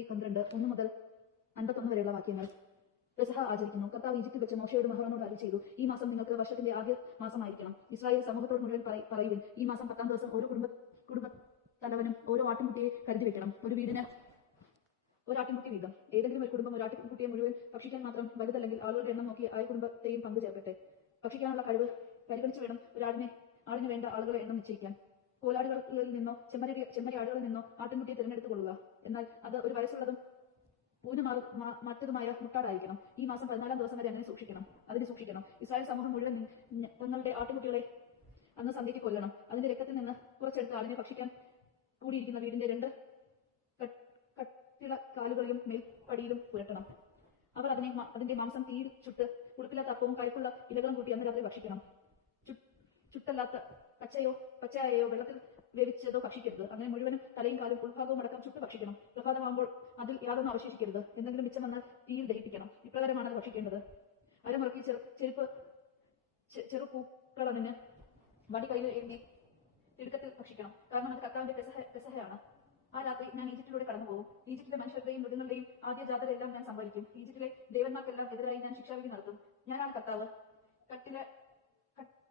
112 1 മുതൽ 51 വരെയുള്ള വാക്യങ്ങൾ. പെസഹ ആചരിക്കുന്നു. കർത്താവ് ഈജിപ്തിൽ വെച്ച് മോശയോടും അഹ്റോനോടും അരുളിച്ചെയ്തു, ഈ മാസം നിങ്ങൾക്ക് വർഷത്തിന്റെ ആദ്യ മാസമായിരിക്കണം. ഇസ്രായേൽ സമൂഹത്തോട് മുഴുവൻ പറയുവിൻ, ഈ മാസം 10-ാം ദിവസം ഓരോ കുടുംബത്തലവനും ഓരോ ആട്ടിൻകുട്ടിയെ കരുതി വെക്കണം. ഒരു വീടിന് ഒരാട്ടിൻകുട്ടി വീതം. ഏതെങ്കിലും ഒരു കുടുംബം ഒരാട്ടിൻകുട്ടിയെ മുഴുവൻ ഭക്ഷിക്കാൻ മാത്രം വലുതല്ലെങ്കിൽ ആളുകളുടെ എണ്ണം നോക്കി അയൽ കുടുംബത്തെയും പങ്കു ചേർക്കട്ടെ. ഭക്ഷിക്കാനുള്ള കഴിവ് പരിഗണിച്ചു വേണം ആടിന് വേണ്ട ആളുകളെ എണ്ണം നിശ്ചയിക്കാൻ. കോലാടുകളിൽ നിന്നോ ചെമ്മരി ആടുകളിൽ നിന്നോ ആട്ടിൻകുട്ടിയെ തിരഞ്ഞെടുത്തു കൊള്ളുക. എന്നാൽ അത് ഒരു വയസ്സുള്ളതും ഊന് മറ്റതുമായ മുട്ടാടായിരിക്കണം. ഈ മാസം 14-ാം ദിവസം വരെ അതിനെ സൂക്ഷിക്കണം. ഇസ്രായേൽ സമൂഹം മുഴുവൻ തങ്ങളുടെ ആട്ടിൻകുട്ടികളെ അന്ന് സന്ധ്യയ്ക്ക് കൊല്ലണം. അതിന്റെ രക്തത്തിൽ നിന്ന് കുറച്ചെടുത്ത് ആടിനെ ഭക്ഷിക്കാൻ കൂടിയിരിക്കുന്ന വീടിന്റെ 2 കാലുകളിലും മേൽപ്പടിയിലും പുരട്ടണം. അവർ അതിന്റെ മാംസം തീയിൽ ചുട്ട് പുളിപ്പില്ലാത്ത അപ്പവും കയ്പുള്ള ഇലകളും കൂട്ടി അന്ന് രാത്രി ഭക്ഷിക്കണം. ചുട്ടല്ലാത്ത പച്ചയായോ വെള്ളത്തിൽ വേവിച്ചതോ ഭക്ഷിക്കരുത്. അങ്ങനെ മുഴുവനും തലയും കാലും ഉൾഭാഗവും അടക്കം ചുട്ട് ഭക്ഷിക്കണം. പ്രഭാതമാകുമ്പോൾ അതിൽ യാതൊന്നും അവശേഷിക്കരുത്. എന്തെങ്കിലും മിച്ചം വന്ന് തീയിൽ ദഹിപ്പിക്കണം. ഇപ്രകാരമാണ് അത് ഭക്ഷിക്കേണ്ടത്. അരമുറക്കി ചെറുപൂക്കളമിന് വടി കയ്യിൽ ഏന്തി തിടുക്കത്തിൽ ഭക്ഷിക്കണം. കാരണം അത് കർത്താവിന്റെ പെസഹയാണ്. ആ രാത്രി ഞാൻ ഈജിപ്തിലൂടെ കടന്നുപോകും. ഈജിപ്തിലെ മനുഷ്യരുടെയും മൃഗങ്ങളുടെയും ആദ്യ ജാതരെല്ലാം ഞാൻ സംഭരിക്കും. ഈജിപ്തിലെ ദേവന്മാർക്കെല്ലാം എതിരായി ഞാൻ ശിക്ഷാവിധി നടത്തും. ഞാനാണ് കർത്താവ്.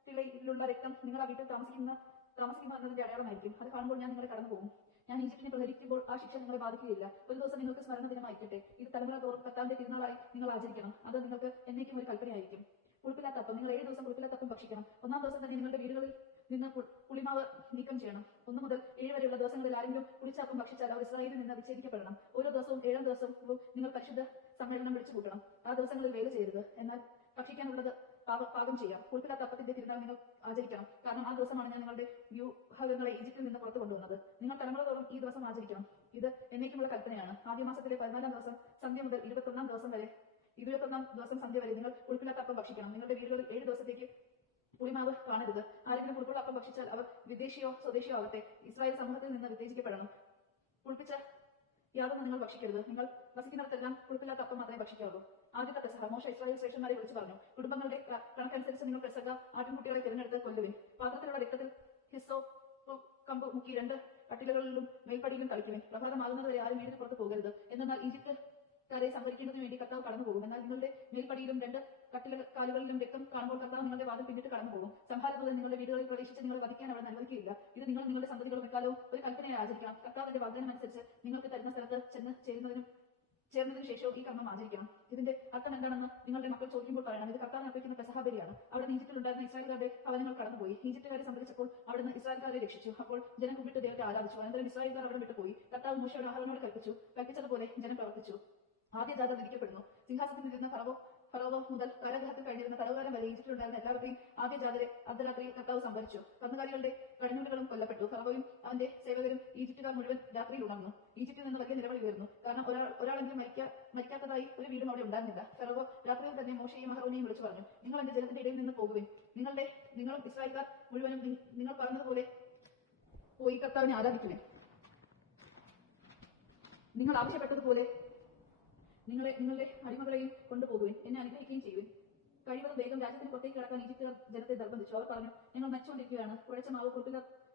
കട്ടിലയിലുള്ള രക്തം നിങ്ങൾ ആ വീട്ടിൽ താമസിക്കുന്നു എന്നതിന്റെ അടയാളമായിരിക്കും. അത് കാണുമ്പോൾ ഞാൻ നിങ്ങളെ കടന്നുപോകും. ഞാൻ ഈജിപ്തിനെ പ്രഹരിക്കുമ്പോൾ ആ ശിക്ഷ നിങ്ങളെ ബാധിക്കുകയില്ല. ഒരു ദിവസം നിങ്ങൾക്ക് സ്മരണ ദിനമായിരിക്കട്ടെ. ഇത് തലമുറ തോറും കർത്താവിന്റെ തിരുനാളായി നിങ്ങൾ ആചരിക്കണം. അത് നിങ്ങൾക്ക് എന്നേക്കും ഒരു കൽപ്പനയായിരിക്കും. പുളിപ്പില്ലാത്ത അപ്പം. നിങ്ങൾ 7 ദിവസം പുളിപ്പില്ലാത്ത അപ്പം ഭക്ഷിക്കണം. 1-ാം ദിവസം തന്നെ നിങ്ങളുടെ വീടുകളിൽ നിന്ന് പുളിമാവ് നീക്കം ചെയ്യണം. 1 മുതൽ 7 വരെയുള്ള ദിവസങ്ങളിൽ ആരെങ്കിലും പുളിച്ചാപ്പം ഭക്ഷിച്ചാൽ അവർ ഇസ്രായേലിൽ നിന്ന് വിച്ഛേദിക്കപ്പെടണം. ഓരോ ദിവസവും 7-ാം ദിവസവും നിങ്ങൾ പരിശുദ്ധ സമ്മേളനം വിളിച്ചു കൂട്ടണം. ആ ദിവസങ്ങളിൽ വേല ചെയ്യരുത്. എന്നാൽ ഭക്ഷിക്കാനുള്ളത് പാകം ചെയ്യാം. പുളിപ്പില്ലാത്ത അപ്പത്തിന്റെ തിരുനാൾ നിങ്ങൾ ആചരിക്കണം. കാരണം ആ ദിവസമാണ് ഞാൻ നിങ്ങളുടെ വ്യൂഹങ്ങളെ ഈജിപ്തിൽ നിന്ന് പുറത്തു കൊണ്ടുവന്നത്. നിങ്ങൾ തലമുറ തോറും ഈ ദിവസം ആചരിക്കണം. ഇത് എന്നേക്കുമുള്ള കൽപ്പനയാണ്. ആദ്യ മാസത്തിലെ 14-ാം ദിവസം സന്ധ്യ മുതൽ 21-ാം ദിവസം സന്ധ്യ വരെ നിങ്ങൾ പുളിപ്പില്ലാത്ത അപ്പം ഭക്ഷിക്കണം. നിങ്ങളുടെ വീടുകളിൽ 7 ദിവസത്തേക്ക് പുളിമാവ് കാണരുത്. ആരെങ്കിലും പുളിപ്പുള്ള അപ്പം ഭക്ഷിച്ചാൽ അവർ വിദേശിയോ സ്വദേശിയോ ആവട്ടെ, ഇസ്രായേൽ സമൂഹത്തിൽ നിന്ന് വിവേചിക്കപ്പെടണം. പുളിപ്പിച്ച യാതൊന്നും നിങ്ങൾ ഭക്ഷിക്കരുത്. നിങ്ങൾ വസിക്കുന്നിടത്തെല്ലാം പുളിപ്പില്ലാത്ത അപ്പം മാത്രമേ ഭക്ഷിക്കാവൂ. ആദ്യത്തെ പെസഹ. മോശ ഇസ്രായേൽ ശ്രേഷ്ഠന്മാരെ വിളിച്ചു പറഞ്ഞു, കുടുംബങ്ങളുടെ കണക്കനുസരിച്ച് നിങ്ങൾ പെസഹ ആട്ടിൻകുട്ടികളെ തിരഞ്ഞെടുത്ത് കൊല്ലുവിൻ. പാത്രത്തിലുള്ള രക്തത്തിൽ ഹിസ്സോപ്പ് കമ്പ് മുക്കി 2 കട്ടിലകളിലും മേൽപ്പടിയിലും തളിക്കുവിൻ. പ്രഭാതമാകുന്നതുവരെ ആരും വീടിന് പുറത്ത് പോകരുത്. എന്നാൽ ഈജിപ്തുകാരെ സംഹരിക്കുന്നതിന് വേണ്ടി കർത്താവ് കടന്നുപോകും. എന്നാൽ നിങ്ങളുടെ മേൽപ്പടിയിലും 2 കാലുകളിലും രക്തം കാണുമ്പോൾ കർത്താവ് നിങ്ങളുടെ വാതിൽ പിന്നിട്ട് കടന്നുപോകും. സംഹാരദൂതൻ നിങ്ങളുടെ വീടുകളിൽ പ്രവേശിച്ച് നിങ്ങൾ വധിക്കാൻ അവിടെ അനുവദിക്കുകയില്ല. ഇത് നിങ്ങളുടെ സന്തതികളും എക്കാലവും ഒരു കൽപ്പനയായി ആചരിക്കണം. കർത്താവിന്റെ വാഗ്ദാനം അനുസരിച്ച് നിങ്ങൾക്ക് തരുന്ന സ്ഥലത്ത് ചെന്ന് ചേർന്നതിനു ശേഷവും ഈ കർമ്മം ആചരിക്കണം. ഇതിന്റെ അർത്ഥം എന്താണെന്ന് നിങ്ങളുടെ മക്കൾ ചോദിക്കുമ്പോൾ പറയണം, ഇത് കർത്താവിന് അർപ്പിക്കുന്ന പെസഹ ബലിയാണ്. അവിടെ ഈജിപ്തിലുണ്ടായിരുന്ന ഇസ്രായേൽക്കാരുടെ ഭവനങ്ങൾ കടന്നുപോയി. ഈജിപ്തുകാരെ സംഭരിച്ചപ്പോൾ അവിടുന്ന് ഇസ്രായേൽക്കാരെ രക്ഷിച്ചു. അപ്പോൾ ജനം കുമ്പിട്ട് ദൈവത്തെ ആരാധിച്ചു. അനന്തരം ഇസ്രായേൽക്കാർ അവിടെ വിട്ടുപോയി. കർത്താവ് മോശയോട് അഹ്റോനോട് കൽപ്പിച്ചതുപോലെ ജനം പ്രവർത്തിച്ചു. ആദ്യ ജാത വിധിക്കപ്പെടുന്നു. സിംഹാസനത്തിൽ ഇരുന്ന ഫറവോ മുതൽ കാരാഗൃഹത്തിൽ കഴിഞ്ഞിരുന്ന തടവുകാരൻ വരെ ഈജിപ്തിലുണ്ടായിരുന്ന എല്ലാവരുടെയും ആദ്യ ജാതരെ അർദ്ധരാത്രി കർത്താവ് സംഭരിച്ചു. കന്നുകാലികളുടെ കടഞ്ഞൂലുകളും കൊല്ലപ്പെട്ടു. ഫറവോയും അവന്റെ സേവകരും ഈജിപ്തുകാർ മുഴുവൻ രാത്രിയിൽ ഉണർന്നു. ഈജിപ്തിൽ നിന്ന് വലിയ നിലവിളി ഉയർന്നു. കാരണം ഒരാളെങ്കിലും മരിക്കാത്തതായി ഒരു വീടും അവിടെ ഉണ്ടായിരുന്നില്ല. ഫറവോ രാത്രിയിൽ തന്നെ മോശയെയും അഹ്റോനെയും വിളിച്ചു പറഞ്ഞു, നിങ്ങൾ എന്റെ ജനത്തിന്റെ ഇടയിൽ നിന്ന് പോകുവിൻ. നിങ്ങളും ഇസ്രായേൽക്കാർ മുഴുവനും നിങ്ങൾ പറഞ്ഞതുപോലെ പോയി കർത്താവിനെ ആരാധിക്കുവിൻ. നിങ്ങൾ ആവശ്യപ്പെട്ടതുപോലെ നിങ്ങളുടെ അടിമകളെയും കൊണ്ടുപോകുവിൻ. എന്നെ അനുഗ്രഹിക്കുകയും ചെയ്യുവിൻ. കഴിവതും വേഗം രാജ്യത്തിന് പുറത്തേക്ക് കടക്കാൻ ഈജിപ്തുകാർ ജനത്തെ നിർബന്ധിച്ചു. അവർ പറഞ്ഞു, ഞങ്ങൾ മരിച്ചുകൊണ്ടിരിക്കുകയാണ്. കുഴച്ച മാവ്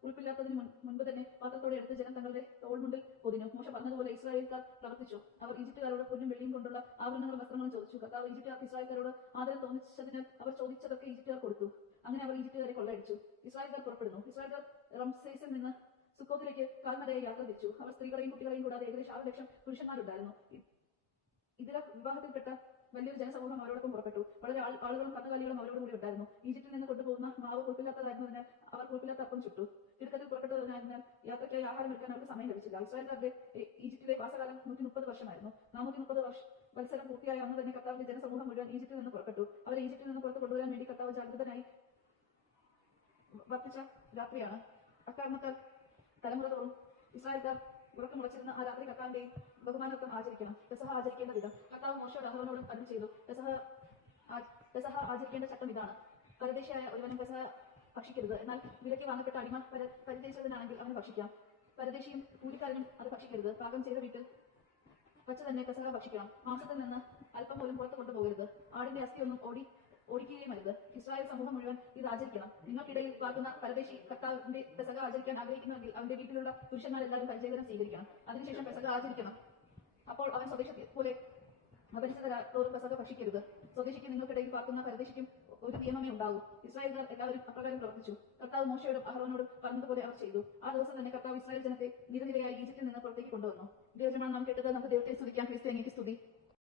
ഉൾപ്പില്ലാത്തതിന് മുൻപ് തന്നെ പാത്രത്തോടെ എടുത്ത് ജനം തങ്ങളുടെ തോൾമുണ്ടിൽ പൊതിഞ്ഞു. മോശ പറഞ്ഞതുപോലെ ഇസ്രായേൽക്കാർ പ്രവർത്തിച്ചു. അവർ ഈജിപ്തുകാരോട് പൊന്നും വെള്ളിയും കൊണ്ടുള്ള ആഭരണങ്ങളും വസ്ത്രങ്ങളും ചോദിച്ചു. കർത്താവ് ഈജിപ്തുകാർക്ക് ഇസ്രായേൽക്കാരോട് ആദരം തോന്നിച്ചതിനാൽ അവർ ചോദിച്ചതൊക്കെ ഈജിപ്തുകാർ കൊടുത്തു. അങ്ങനെ അവർ ഈജിപ്തുകാരെ കൊള്ളയടിച്ചു. ഇസ്രായേൽക്കാർ പുറപ്പെടുന്നു. ഇസ്രായേൽക്കാർ റംസേസിൽ നിന്ന് സുക്കോത്തിലേക്ക് കാൽനടയായി യാത്ര തിരിച്ചു. അവർ സ്ത്രീകളെയും കുട്ടികളെയും കൂടാതെ ഏകദേശം 6 ലക്ഷം പുരുഷന്മാരുണ്ടായിരുന്നു. ഇതിലെ വിവാഹത്തിൽപ്പെട്ട വലിയൊരു ജനസമൂഹം അവരോടൊപ്പം പുറപ്പെട്ടു. വളരെ ആളുകളും കന്നുകാലികളും അവരോട് കൂടി ഉണ്ടായിരുന്നു. ഈജിപ്തിൽ നിന്ന് കൊണ്ടുപോകുന്ന മാവ് പുളിപ്പില്ലാത്തതായിരുന്നതിനാൽ അവർ പുളിപ്പില്ലാത്ത അപ്പം ചുട്ടു. തിടുക്കത്തിൽ പുറപ്പെട്ടതിനാൽ യാത്രയ്ക്കായി ആഹാരം എടുക്കാൻ അവർക്ക് സമയം ലഭിച്ചില്ല. ഇസ്രായേൽക്കാരുടെ ഈജിപ്തിലെ വാസകാലം 130 വർഷമായിരുന്നു. 430 വത്സരം പൂർത്തിയായ അന്ന് തന്നെ കർത്താവിന്റെ ജനസമൂഹം മുഴുവൻ ഈജിപ്തിൽ നിന്ന് പുറപ്പെട്ടു. അവരെ ഈജിപ്തിൽ നിന്ന് പുറത്ത് കൊണ്ടുവരാൻ വേണ്ടി കർത്താവ് ജാഗ്രതനായി വർദ്ധിച്ച രാത്രിയാണ്. അക്കാരണത്താൽ തലമുറ തോറും ഇസ്രായേൽക്കാർ ഉറക്കം മുളച്ചിരുന്ന ആ രാത്രി കർത്താവിന്റെയും ബഹുമാനത്വം ആചരിക്കണം. പെസഹ ആചരിക്കേണ്ട വിധം. കർത്താവ് മോശയോട് അഹ്റോനോടും അരുളി ചെയ്തു, പെസഹ ആചരിക്കേണ്ട ചട്ടം ഇതാണ്. പരദേശിയായ ഒരുവനും പെസഹ ഭക്ഷിക്കരുത്. എന്നാൽ വിലയ്ക്ക് വാങ്ങപ്പെട്ട അടിമ പരിദേശിച്ചതിനാണെങ്കിൽ അവന് ഭക്ഷിക്കാം. പരദേശിയും കൂലിക്കാരനും അത് ഭക്ഷിക്കരുത്. പാകം ചെയ്ത വീട്ടിൽ വച്ച് തന്നെ പെസഹ ഭക്ഷിക്കണം. മാംസത്തിൽ നിന്ന് അല്പം പോലും പുറത്തു കൊണ്ടുപോകരുത്. ആടിന്റെ അസ്ഥിയൊന്നും ഓടിക്കുകയും അരുത്. ഇസ്രായേൽ സമൂഹം മുഴുവൻ ഇത് ആചരിക്കണം. നിങ്ങൾക്കിടയിൽ പാർക്കുന്ന പരദേശി കർത്താവിന്റെ പെസഹ ആചരിക്കാൻ ആഗ്രഹിക്കുന്നുവെങ്കിൽ അവന്റെ വീട്ടിലുള്ള പുരുഷന്മാരെല്ലാവരും പരിചയനം സ്വീകരിക്കണം. അതിനുശേഷം പെസഹ ആചരിക്കണം. അവൻ സ്വദേശത്തെ പോലെ അപരിചിതരോടും പെസക ഭക്ഷിക്കരുത്. സ്വദേശിക്ക് നിങ്ങൾക്കിടയിൽ പാർക്കുന്ന പരദേശിക്കും ഒരു നിയമമേ ഉണ്ടാകൂ. ഇസ്രായേൽക്കാർ എല്ലാവരും അപ്രകാരം പ്രവർത്തിച്ചു. കർത്താവ് മോശയോടും അഹറോനോടും പറഞ്ഞതുപോലെ അവർ ചെയ്തു. ആ ദിവസം തന്നെ കർത്താവ് ഇസ്രായേൽ ജനത്തെ